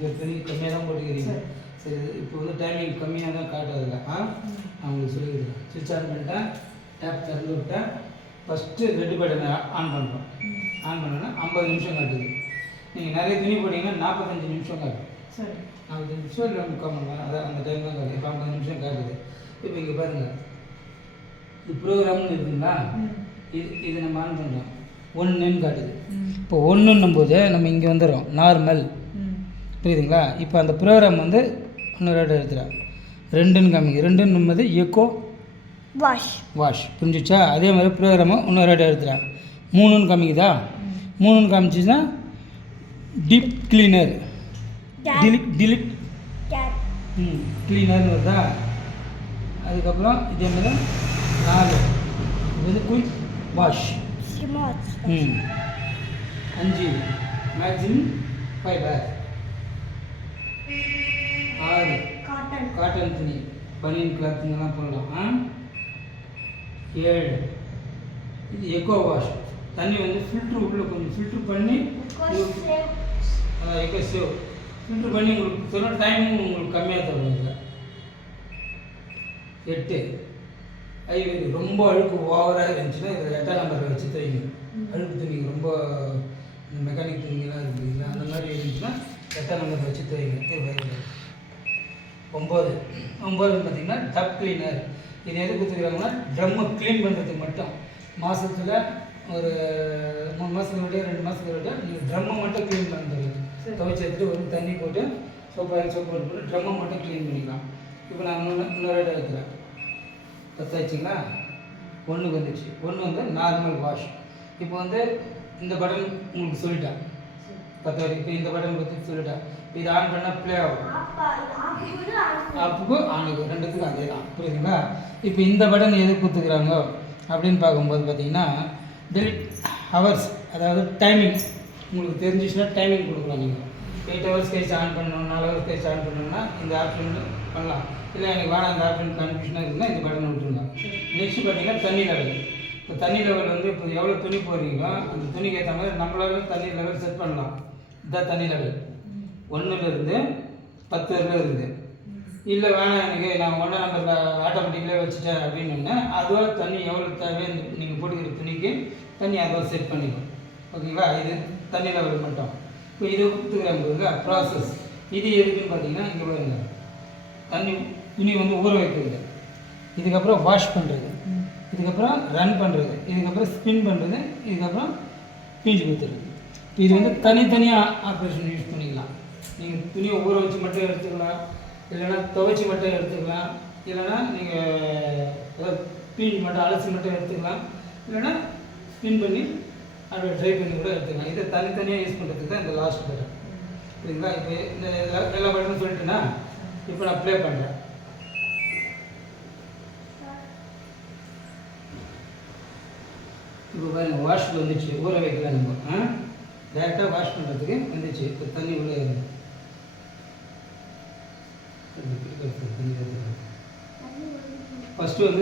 உங்கள் துணி கம்மியாக தான் போட்டுக்கிறீங்க. சரி, இப்போ வந்து டைமிங் கம்மியாக தான் காட்டுறதில்ல. நான் உங்களுக்கு சொல்லிக்கிறேன். சுவிட்ச் ஆன் பண்ணிட்டேன், டேப் திறந்து விட்டேன். ஃபஸ்ட்டு ரெட் பட்டனை ஆன் பண்ணுறோம். ஆன் பண்ணோன்னா 50 நிமிஷம் காட்டுது. நீங்கள் நிறைய துணி போட்டிங்கன்னா 45 நிமிஷம் காட்டும். சரி, 45 நிமிஷம் இல்லை 3/4 மணி நேரம், அதான் அந்த டைம் தான் காட்டுது. இப்போ 50 நிமிஷம் காட்டுது. இப்போ இங்கே பாருங்கள், இது ப்ரோக்ராம்னு இருக்குங்களா, இது நம்ம ஆன் பண்ணுறோம். 1ன்னு காட்டுது. இப்போ 1ன்னும் போது நம்ம இங்கே வந்துடும் நார்மல். புரியுதுங்களா? இப்போ அந்த ப்ரோக்ராம் வந்து இன்னொரு இடம் எடுத்துகிறேன். 2ன்னு காமிங்க. 2ன்னும் போது எக்கோ வாஷ். புரிஞ்சிச்சா? அதே மாதிரி ப்ரோக்ராமை இன்னொரு இடம் எடுத்துகிறேன். 3ன்னு காமிக்குதா? 3ன்னு காமிச்சிச்சுன்னா டீப் கிளீனர், டிலிட் கிளீனர்னு வருதா? அதுக்கப்புறம் இதே மாதிரி 4 இது வந்து quick wash. 5 maximum fibre. 6 cotton துணி, பனியன் கிளாத்துங்கெல்லாம் போடலாம். 7 இது எக்கோ வாஷ். தண்ணி வந்து ஃபில்ட்ரு உள்ளே கொஞ்சம் ஃபில்ட்ரு பண்ணி எக்கோ சேவ் ஃபில்ட்ரு பண்ணி உங்களுக்கு சொல்ல டைமும் உங்களுக்கு கம்மியாக தரும். இதில் 8 ஐவரி. ரொம்ப அழுக்கு ஓவராக இருந்துச்சுன்னா இதில் 8ஆம் நம்பரை வச்சு தைங்க. அழுக்கு துணிங்க ரொம்ப மெக்கானிக் துணிங்கெல்லாம் இருக்குதுங்களா, அந்த மாதிரி இருந்துச்சுன்னா 8ஆம் நம்பரை வச்சு தைங்க. 9 பார்த்திங்கன்னா டப் கிளீனர். இது எது கொடுத்துக்கிறாங்கன்னா ட்ரம்மை க்ளீன் பண்ணுறதுக்கு மட்டும். மாதத்தில் ஒரு 3 மாதத்துக்கு விட்டு 2 மாதத்துக்கு விட்டு நீங்கள் ட்ரம்மை மட்டும் க்ளீன் பண்ணுறது. துவைச்சி எடுத்துட்டு ஒரு தண்ணி போட்டு சோப்பு போட்டு ட்ரம்மை மட்டும் க்ளீன் பண்ணிக்கலாம். இப்போ நான் இன்னொரு இடம் எடுக்கிறேன். பத்தாச்சுங்களா? 1 வந்துச்சு. 1 வந்து நார்மல் வாஷ். இப்போ வந்து இந்த பட்டன் உங்களுக்கு சொல்லிட்டேன் 10 வரைக்கும். இப்போ இந்த பட்டன் பற்றி சொல்லிட்டேன். இது ஆன் பண்ணால் ப்ளே ஆகும். ஆப்புக்கு ஆனுக்கு ரெண்டுத்துக்கும் அதே தான். புரியுதுங்களா? இப்போ இந்த பட்டன் எது கொடுத்துக்கிறாங்க அப்படின்னு பார்க்கும்போது பார்த்தீங்கன்னா டெலிட் ஹவர்ஸ், அதாவது டைமிங். உங்களுக்கு தெரிஞ்சிச்சுன்னா டைமிங் கொடுக்கலாம். நீங்கள் 8 ஹவர்ஸ் கழிச்சு ஆன் பண்ணணும், 4 ஹவர்ஸ் கழிச்சு ஆன் பண்ணணும்னா இந்த ஆப்ஷன் பண்ணலாம். இல்லை எனக்கு வேணாம் இந்த ஆப்ஷன் கன்ஃபியூஷனாக இருக்குன்னா இந்த பட்டன் விட்டுருங்க. நெக்ஸ்ட்டு பார்த்தீங்கன்னா தண்ணி லெவல். இப்போ தண்ணி லெவல் வந்து இப்போ எவ்வளோ துணி போடுறீங்களோ அந்த துணிக்கு ஏற்ற மாதிரி நம்மளால தண்ணி லெவல் செட் பண்ணலாம். இதுதான் தண்ணி லெவல். 1லேருந்து 10 வரைக்கும் இருக்குது. இல்லை வேணாம் எனக்கு நான் 1ஆம் நம்பரில் ஆட்டோமேட்டிக்கலாக வச்சுட்டேன் அப்படின்னு அதுவாக தண்ணி எவ்வளோ தேவை நீங்கள் போட்டுக்கிற துணிக்கு தண்ணி அதுவாக செட் பண்ணிக்கும். ஓகேங்களா? இது தண்ணி லெவல் மட்டும். இப்போ இது கொடுத்துக்கிறாங்க ப்ராசஸ். இது எதுக்குன்னு பார்த்தீங்கன்னா இங்கே பாருங்க, தண்ணி துணி வந்து ஊற வைக்கிறது, இதுக்கப்புறம் வாஷ் பண்ணுறது, இதுக்கப்புறம் ரன் பண்ணுறது, இதுக்கப்புறம் ஸ்பின் பண்ணுறது, இதுக்கப்புறம் பீஞ்சு கொடுத்துருது. இது வந்து தனித்தனியாக ஆப்ரேஷன் யூஸ் பண்ணிக்கலாம். நீங்கள் துணியை ஊற வச்சு மட்டும் எடுத்துக்கலாம், இல்லைன்னா துவைச்சி மட்டும் எடுத்துக்கலாம், இல்லைன்னா நீங்கள் பீஞ்சு மட்டும் அலசி மட்டும் எடுத்துக்கலாம், இல்லைன்னா ஸ்பின் பண்ணி அப்படியே ட்ரை பண்ணி கூட எடுத்துக்கலாம். இதை தனித்தனியாக யூஸ் பண்ணுறதுக்கு தான் இந்த லாஸ்ட் பட்டன். சரிங்களா? இப்போ இந்த எல்லா பட்டனும் சொல்லிட்டுன்னா இப்போ நான் ப்ளே பண்ணுறேன். இப்போ பாருங்கள் வாஷ்க்கு வந்துச்சு. ஊற வைக்கலாம் நம்ம டேரெக்டாக வாஷ் பண்ணுறதுக்கு வந்துச்சு. இப்போ தண்ணி உள்ளே இருக்கு. ஃபஸ்ட்டு வந்து